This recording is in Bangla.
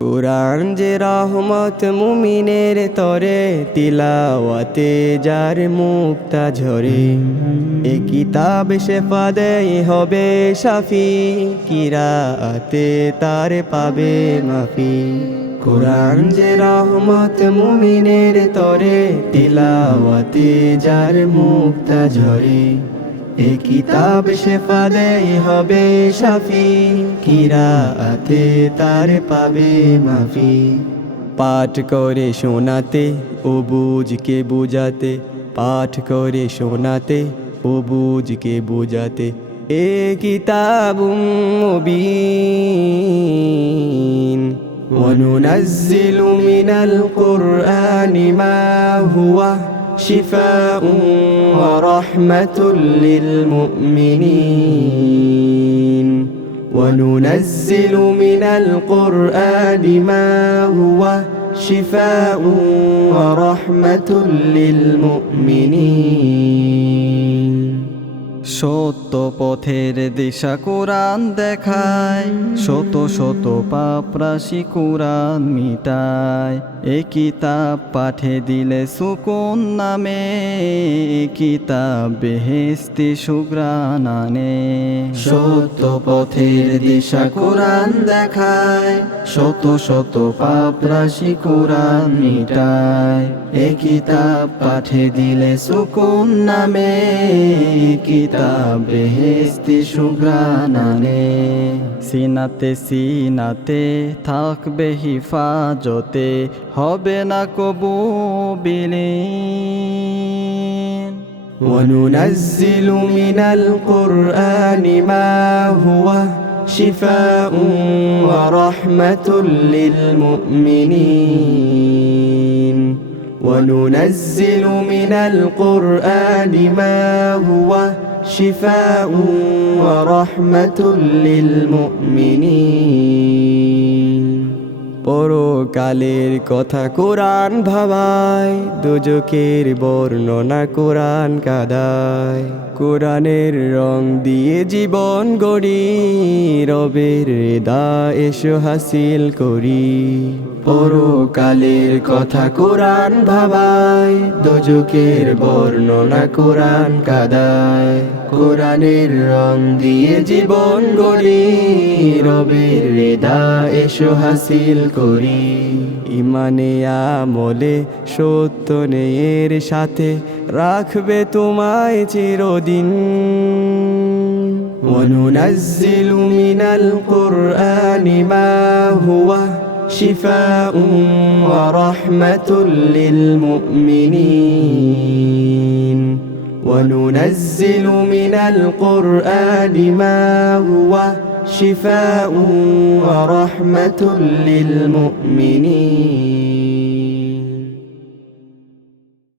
কুরআন যে রহমত মুমিনের তরে, তিলাওয়াতে যার মুক্তা ঝরে। এ কিতাব শেফা দেয় হবে শাফি, কিরাআতে তার পাবে মাফি। কুরআন যে রহমত মুমিনের তরে, তিলাওয়াতে যার মুক্তা ঝরে। এ কিতাব শেফা দেয় হবে শাফি, কিরাআতে তার পাবে মাফি। পাঠ করে শোনাতে ও বুঝকে বুঝাতে, পাঠ করে শোনাতে ও বুঝকে বুঝাতে। এ কিতাবুম মুবিন وننزل من القرآن ما هو شفاء ورحمة للمؤمنين وننزل من القرآن ما هو شفاء ورحمة للمؤمنين সত্য পথের দিশা কোরআন দেখায়, শত শত পাপ রাশি কোরআন মিটায়। এ কিতাব পাঠে দিলে সুকুন নামে, এ কিতাব বেহেশতি সুঘ্রাণ আনে। সত্য পথের দিশা কোরআন দেখায়, শত শত পাপ রাশি কোরআন মিটায়। এ কিতাব পাঠে দিলে সুকুন নামে, এ কিতাব বেহেশতি সুঘ্রাণ আনে। সিনাতে সিনাতে থাকবে হিফাজতে, হবে না কবু বিলীন। وننزل من القرآن ما هو شفاء ورحمة للمؤمنين وننزل من القرآن ما هو شفاء ورحمة للمؤمنين পরকালের কথা কোরআন ভাবায়, দোজখের বর্ণনা কোরআন কাদায়। কোরআনের রং দিয়ে জীবন গড়ি, রবের রেদা এসো হাসিল করি। পরকালের কথা কোরআন ভাবায়, দোজখের বর্ণনা কোরআন কাদায়। কোরআনের রং দিয়ে জীবন গড়ি, রবের রেদা এসো হাসিল করি। ইমানে আমলে সত্য নেয়ের সাথে, রাখবে তোমায় চিরদিন। وننزل من القرآن ما هو شفاء ورحمة للمؤمنين وننزل من القرآن ما هو شفاء ورحمة للمؤمنين